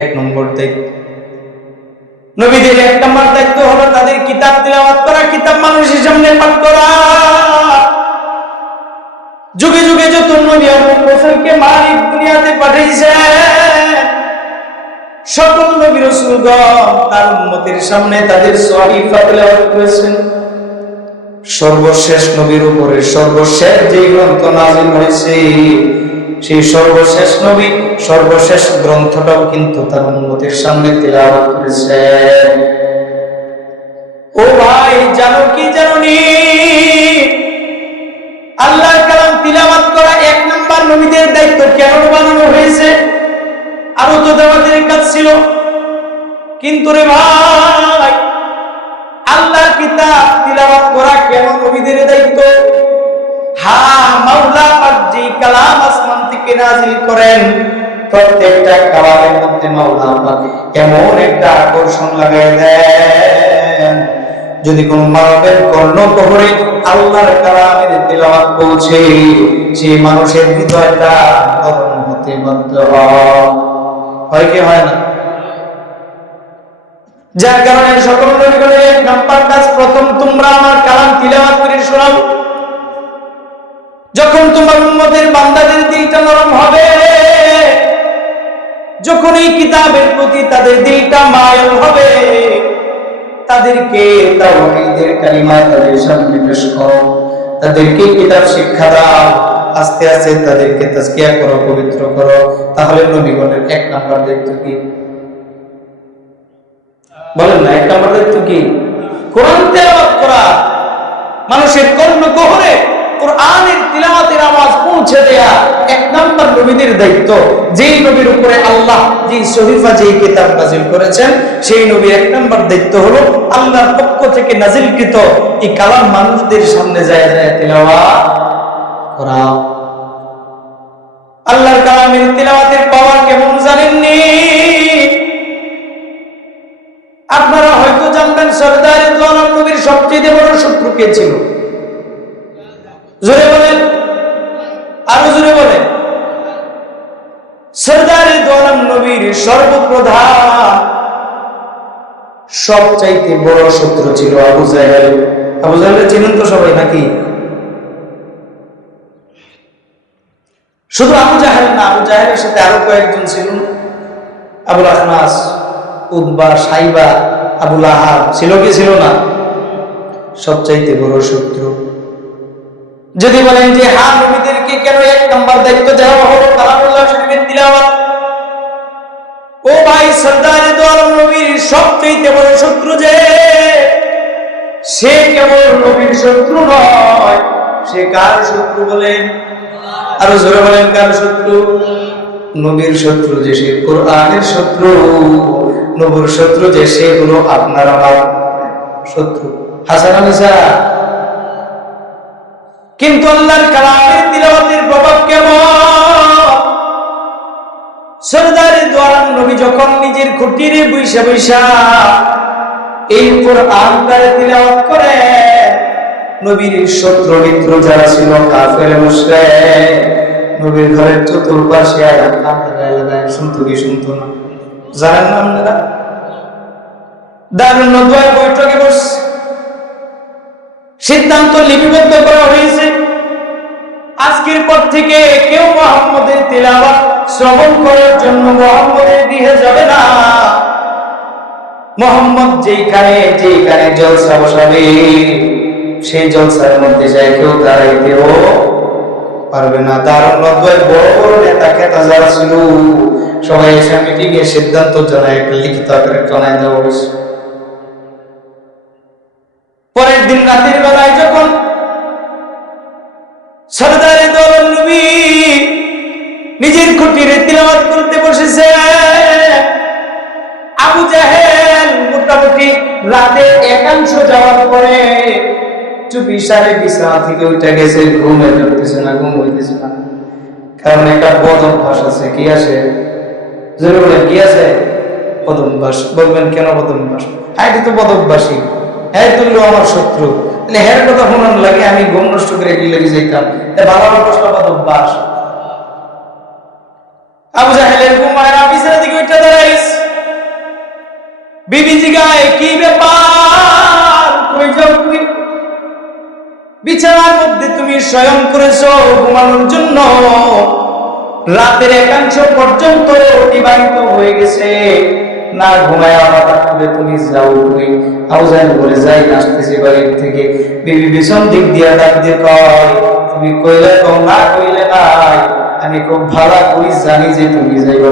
এক নম্বর দায়িত্ব। নবীদের এক নম্বর দায়িত্ব হলো তাদের কিতাব তিলাওয়াত করা, কিতাব মানুষের সামনে পাঠ করা। যুগে যুগে যত নবী এবং রাসূলকে মালিক দুনিয়াতে পাঠিয়েছেন, সকল নবী রাসূলগণ তার উম্মতের সামনে তাদের সহিফা তিলাওয়াত করেছেন। সর্বশেষ নবীর উপরে সর্বশেষ যে গ্রন্থ নাযিল হয়েছে, সেই সর্বশেষ নবী সর্বশেষ গ্রন্থটাও কিন্তু তার উম্মতের সামনে তিলাওয়াত করেছেন। ও ভাই, জানো কি জানোনি, আল্লাহর কালাম তিলাওয়াত করা এক নাম্বার নবীদের দায়িত্ব কেন বানানো হয়েছে? আরো তো দাওয়াতের কাজ ছিল, কিন্তু রে ভাই, আল্লাহর কিতাব তিলাওয়াত করা কেন নবীদের দায়িত্ব? হ্যাঁ, মাওলা পাক যে কালাম আসমান থেকে নাযিল করেন, প্রত্যেকটা কালামের মধ্যে মাওলা পাক এমন একটা আকর্ষণ লাগাই দেন, যদি কোন মানবের কর্ণগহ্বরে আল্লাহর কালামের তিলাওয়াত পৌঁছে, সেই মানুষের হৃদয়টা নরম হতে বাধ্য হয় কি হয় না? যার কারণে সকল নবীগণের এক নাম্বার কাজ, প্রথম তোমরা আমার কালাম তিলাওয়াত করে শোনাও। যখন তোমার উম্মতের বান্দাদের দিলটা নরম হবে, যখন এই কিতাবের প্রতি তাদের দিলটা মায়াল হবে, তাদেরকে তাওহীদের কালিমা তাদের সামনে পেশ করো, তাদেরকে কিতাব শিক্ষা দাও, আস্তে আস্তে তাদেরকে তাজকিয়া করো, পবিত্র করো। তাহলে নবীগণের এক নাম্বার দায়িত্ব কি? বলেন না, এক নাম্বার দায়িত্ব কি? কোরআন তেলাওয়াত করা, মানুষের কর্ণগহ্বরে কোরআনের তিলাওয়াতের আওয়াজ পৌঁছে দেয়া এক নাম্বার নবীদের দায়িত্ব। যেই নবীর উপরে আল্লাহ যে সহিফা, যে কিতাব নাযিল করেছেন, সেই নবীর এক নাম্বার দায়িত্ব হলো আল্লাহর পক্ষ থেকে নাযিলকৃত এই কালাম মানুষদের সামনে যায় যায় তিলাওয়াত করা। আল্লাহর কালামের তিলাওয়াতের পাওয়ার কেমন জানেননি? আপনারা হয়তো জানবেন, সরদারে দু আলম নবীর সবচেয়ে বড় শত্রু কে ছিল? জোরে বলেন, আরো জোরে বলেন। সরদারে দু আলম নবীর সর্বপ্রধান সবচাইতে বড় শত্রু ছিল আবু জাহেল। আবু জাহেল চিনেন তো সবাই নাকি? শুধু আবু জাহেল না, আবু জাহেলের সাথে আরো কয়েকজন ছিল, আবুল আখনাস, উতবা, সাইবা, আবু লাহাব ছিল কি ছিল না? সবচাইতে বড় শত্রু। যদি বলেন যে হ্যাঁ, নবীদেরকে কেন এক নাম্বার দায়িত্ব দেওয়া হলো কালামুল্লাহ শরীফের তিলাওয়াত? ও ভাই, সরদারে দু আলম নবীর সবচাইতে বড় শত্রু যে, সে কেবল নবীর শত্রু নয়, সে কার শত্রু বলেন? আরো জোরে বলেন, কার শত্রু? নবীর শত্রু যে সে কোরআনের শত্রু। নবীর শত্রু যে সে হলো আপনার আমার শত্রু। হাসান আলিসা। কিন্তু আল্লাহর কালামের তিলাওয়াতের প্রভাব কেমন? সরদারে দু আলম নবী যখন নিজের খুঁটিরে বইসা বইসা এই কোরআনটারে তিলাওয়াত করে, নবীর শত্রু মিত্র যারা ছিল, কাফের মুশরিক, নবীর ঘরের চতুর্পাশে শুনতো কি শুনতো না? জানেন না আপনারা? দারুন নদওয়ায় বৈঠকে বসছে, সিদ্ধান্ত লিপিবদ্ধ করা হয়েছে, আজকের পর থেকে কেউ মুহাম্মদের তিলাওয়াত শ্রবণ করার জন্য মুহাম্মদের দিকে যাবে না। মুহাম্মদ যেখানে যেখানে জলসা বসাবে, সেই জলসার মধ্যে যায় কেউ দাঁড়াইতেও পারবে না। দারুন নদওয়ায় বড় বড় নেতা খেতা যারা ছিল, সবাই এসে মিটিংয়ে সিদ্ধান্ত জানায়, একটা লিখিত আকারে জানায় দেওয়া হয়েছে। পরের দিন রাতের বেলায় যখন সরদারে দু আলম নবী নিজের খুঁটিরে তিলাওয়াত করতে বসেছে, আবু জাহেল মোটামুটি রাতে একাংশ যাওয়ার পরে চুপিসারে বিছানা থেকে উঠে গেছে, ঘুমে ধরতেছে না, ঘুম হইতেছে না। কারণ একটা বদ অভ্যাস আছে। কি আছে? জোরে বলেন, কি আছে? বদ অভ্যাস। বলবেন কেন বদ অভ্যাস? এটা তো বদ অভ্যাসী, হ্যাঁ তুললো আমার শত্রু, তাহলে হ্যাঁ কথা শোনার লাগে আমি ঘুম নষ্ট করে কি লেগে যেতাম। ভালো বদ অভ্যাস। আবু জাহেলের ঘুম হয় না, বিছানা থেকে উঠে দাঁড়াইছে, বিবি জিগায় কি ব্যাপার, কই যাও তুমি? বিছানার মধ্যে তুমি শয়ন করেছো ঘুমানোর জন্য, রাতের একাংশ পর্যন্ত অতিবাহিত হয়ে গেছে, না ঘুমায় হঠাৎ করে তুমি যাও কই? আউজান বলে যাই আসতেছি বাড়ির থেকে। বিবি পিছন দিক দিয়ে ডাক দিয়ে কয়, তুমি কইলে কও, না কইলে নাই, আমি খুব ভালো করে জানি যে তুমি যাইবা।